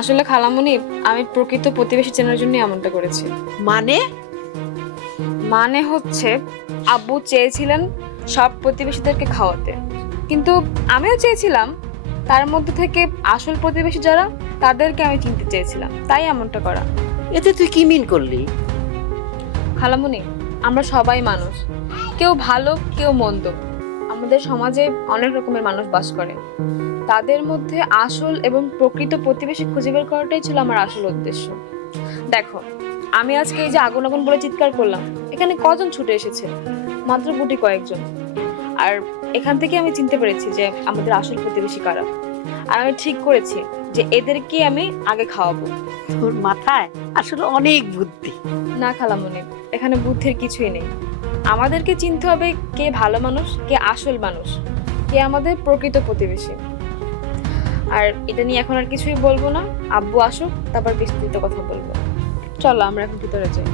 আসলে খালামণি, আমি প্রকৃত প্রতিবেশী চেনার জন্য এমনটা করেছি। মানে? মানে হচ্ছে, আব্বু চেয়েছিলেন সব প্রতিবেশীদেরকে খাওয়াতে, কিন্তু আমিও চেয়েছিলাম তার মধ্যে থেকে আসল প্রতিবেশী যারা তাদেরকে আমি চিনতে চেয়েছিলাম, তাই এমনটা করা। এতে তুই কি মিন করলি? খালামণি, আমরা সবাই মানুষ, কেউ ভালো কেউ মন্দ। আমাদের সমাজে অনেক রকমের মানুষ বাস করে, তাদের মধ্যে আসল এবং প্রকৃত প্রতিবেশী খুঁজে বের করাটাই ছিল আমার আসল উদ্দেশ্য। দেখো, আমি আজকে এই যে আগুন আগুন বলে চিৎকার করলাম, এখানে কজন ছুটে এসেছে? মাত্র গুটি কয়েকজন। আর এখান থেকে আমি চিনতে পেরেছি যে আমাদের আসল প্রতিবেশী কারা। আর আমি ঠিক করেছি যে এদেরকে আমি আগে খাওয়াবো। তোর মাথায় আসলে অনেক বুদ্ধি। না খালামণি, এখানে বুদ্ধির কিছুই নেই। আমাদেরকে চিনতে হবে কে ভালো মানুষ, কে আসল মানুষ, কে আমাদের প্রকৃত প্রতিবেশী। আর এটা নিয়ে এখন আর কিছুই বলবো না। আব্বু আসুক, তারপর বিস্তারিত কথা বলবো। চলো আমরা এখন ভিতরে যাই।